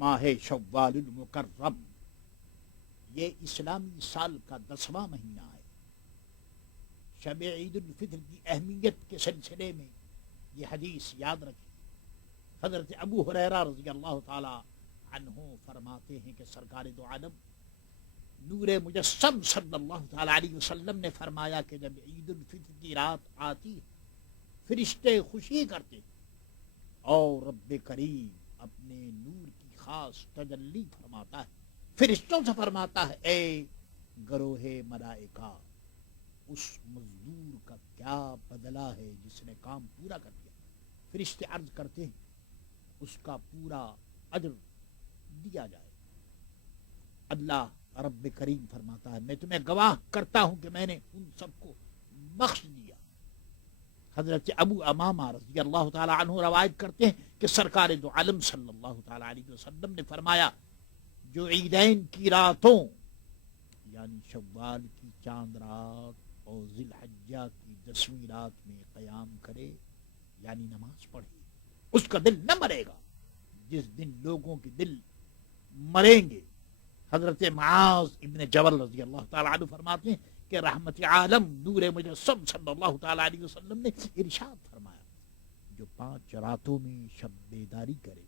ماہ شوال المکرم، یہ اسلامی سال کا 10واں مہینہ ہے۔ شب عید الفطر کی اہمیت کے سلسلے میں یہ حدیث یاد رکھیں۔ حضرت ابو ہریرہ رضی اللہ تعالی عنہ فرماتے ہیں کہ سرکار دو عالم نور مجسم صلی اللہ تعالی علیہ وسلم نے فرمایا کہ جب عید الفطر کی رات آتی ہے فرشتے خوشی کرتے ہیں اور رب کریم اپنے نور کی خاص تجلی فرماتا ہے، فرشتوں سے فرماتا ہے اے گروہ ملائکہ، اس مزدور کا کیا بدلہ ہے جس نے کام پورا کر دیا۔ فرشتے عرض کرتے ہیں اس کا پورا اجر دیا جائے۔ اللہ رب کریم فرماتا ہے میں تمہیں گواہ کرتا ہوں کہ میں نے ان سب کو بخش دیا۔ حضرت ابو امامہ رضی اللہ تعالی عنہ روایت کرتے ہیں کہ سرکار دو عالم صلی اللہ تعالی علیہ وسلم نے فرمایا جو عیدین کی راتوں یعنی شوال کی چاند رات اور ذی الحجہ کی 10ویں رات میں قیام کرے یعنی نماز پڑھے، اس کا دل نہ مرے گا جس دن لوگوں کے دل مریں گے۔ حضرت معاذ ابن جبل رضی اللہ تعالی عنہ فرماتے ہیں کہ رحمت عالم نور مجسم صلی اللہ تعالی علیہ وسلم نے ارشاد فرمایا جو 5 راتوں میں شب بیداری کرے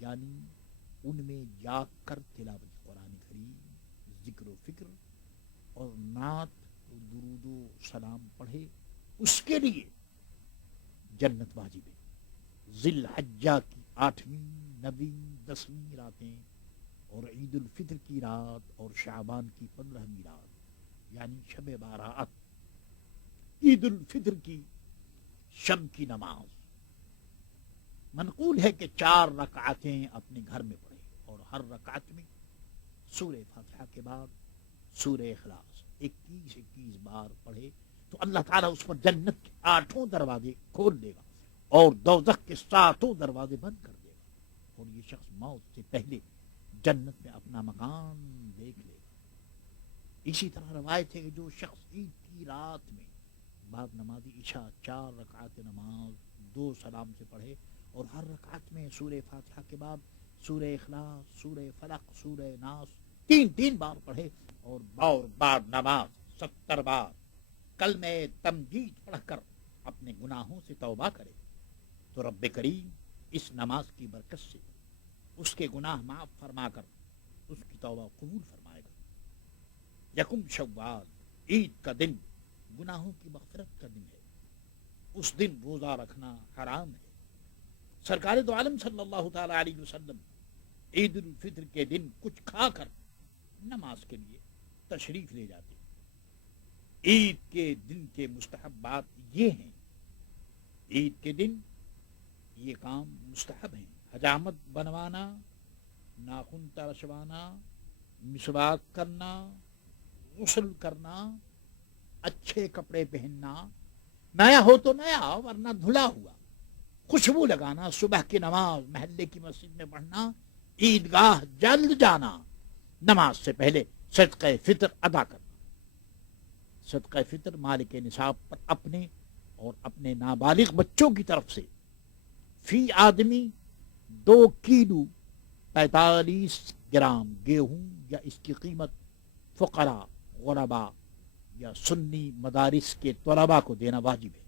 یعنی ان میں جاگ کر تلاوت قرآن کریم، ذکر و فکر اور نعت درود و سلام پڑھے، اس کے لیے جنت واجب ہے۔ ذی الحجہ کی 8ویں، 9ویں، 10ویں راتیں اور عید الفطر کی رات اور شعبان کی 15ویں رات یعنی شب بارات، عید الفطر کی شب کی نماز منقول ہے کہ 4 رکعتیں اپنے گھر میں پڑھے اور ہر رکعت میں سورہ فاتحہ کے بعد سورہ اخلاص 21 بار پڑھے تو اللہ تعالیٰ اس پر جنت کے 8 دروازے کھول دے گا اور دوزخ کے 7 دروازے بند کر دے گا اور یہ شخص موت سے پہلے جنت میں اپنا مکان دیکھ لے گا۔ اسی طرح روایت ہے کہ جو شخص عید کی رات میں بعد نماز عشاء 4 رکعت نماز 2 سلام سے پڑھے اور ہر رکعت میں سورہ فاتحہ کے بعد سورہ اخلاص، سورہ فلق، سورہ ناس 3 بار پڑھے اور بعد نماز 70 بار کلمہ تمجید پڑھ کر اپنے گناہوں سے توبہ کرے تو رب کریم اس نماز کی برکت سے اس کے گناہ معاف فرما کر اس کی توبہ قبول فرمائے گا۔ 1 شوال عید کا دن گناہوں کی مغفرت کا دن ہے، اس دن روزہ رکھنا حرام ہے۔ سرکار دو عالم صلی اللہ تعالی علیہ وسلم عید الفطر کے دن کچھ کھا کر نماز کے لیے تشریف لے جاتے۔ عید کے دن کے مستحبات یہ ہیں، عید کے دن یہ کام مستحب ہیں: حجامت بنوانا، ناخن ترشوانا، مسواک کرنا، غسل کرنا، اچھے کپڑے پہننا، نیا ہو تو نیا ورنہ دھلا ہوا، خوشبو لگانا، صبح کی نماز محلے کی مسجد میں پڑھنا، عیدگاہ جلد جانا، نماز سے پہلے صدقہ فطر ادا کرنا۔ صدقہ فطر مالک نصاب پر اپنے اور اپنے نابالغ بچوں کی طرف سے فی آدمی 2 کیلو 45 گرام گیہوں یا اس کی قیمت فقراء، غرباء یا سنی مدارس کے طلباء کو دینا واجب ہے۔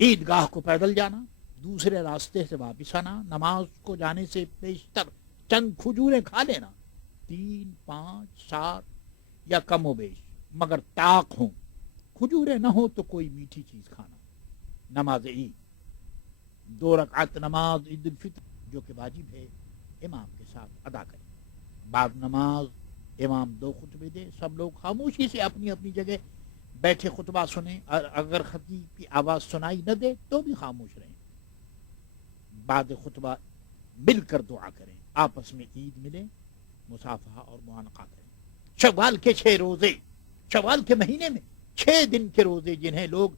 عیدگاہ کو پیدل جانا، دوسرے راستے سے واپس آنا، نماز کو جانے سے پیشتر چند کھجوریں کھا لینا، 3، 5، 7 یا کم و بیش مگر طاق ہوں، کھجوریں نہ ہو تو کوئی میٹھی چیز کھانا۔ نماز عید 2 رکعت نماز عید الفطر جو کہ واجب ہے امام کے ساتھ ادا کریں۔ بعد نماز امام 2 خطبے دے، سب لوگ خاموشی سے اپنی اپنی جگہ بیٹھے خطبہ سنیں، اور اگر خطیب کی آواز سنائی نہ دے تو بھی خاموش رہیں۔ بعد خطبہ مل کر دعا کریں، آپس میں عید ملیں، مصافحہ اور معانقہ کریں۔ شوال کے 6 روزے، شوال کے مہینے میں 6 دن کے روزے جنہیں لوگ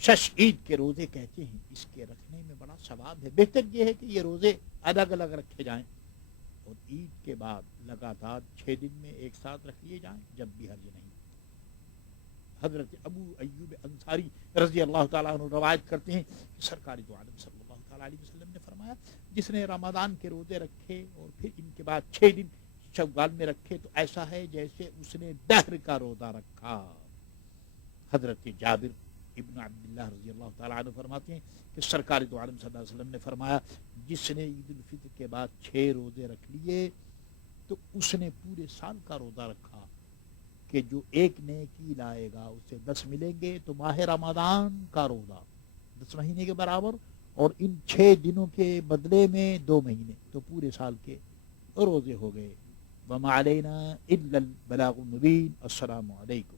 شش عید کے روزے کہتے ہیں، اس کے رکھنے میں بڑا ثواب ہے۔ بہتر یہ ہے کہ یہ روزے الگ الگ رکھے جائیں اور عید کے بعد لگاتار 6 دن میں ایک ساتھ رکھ لیے جائیں، جب بھی حرج نہیں۔ حضرت ابو ایوب انصاری رضی اللہ تعالیٰ عنہ روایت کرتے ہیں کہ سرکار دو عالم صلی اللہ تعالیٰ تعالیٰ علیہ وسلم نے فرمایا جس نے رمضان کے روزے رکھے اور پھر ان کے بعد 6 دن شوال میں رکھے تو ایسا ہے جیسے اس نے دہر کا روزہ رکھا۔ حضرت جابر ابن عبداللہ رضی اللہ تعالیٰ عنہ فرماتے ہیں کہ سرکار دو عالم صلی اللہ علیہ وسلم نے فرمایا جس نے عید الفطر کے بعد 6 روزے رکھ لیے تو اس نے پورے سال کا روزہ رکھا کہ جو ایک نیکی لائے گا اسے 10 ملیں گے، تو ماہ رمضان کا روزہ 10 مہینے کے برابر، اور ان 6 دنوں کے بدلے میں 2 مہینے، تو پورے سال کے روزے ہو گئے۔ وما علینا الا البلاغ المبین۔ السلام علیکم۔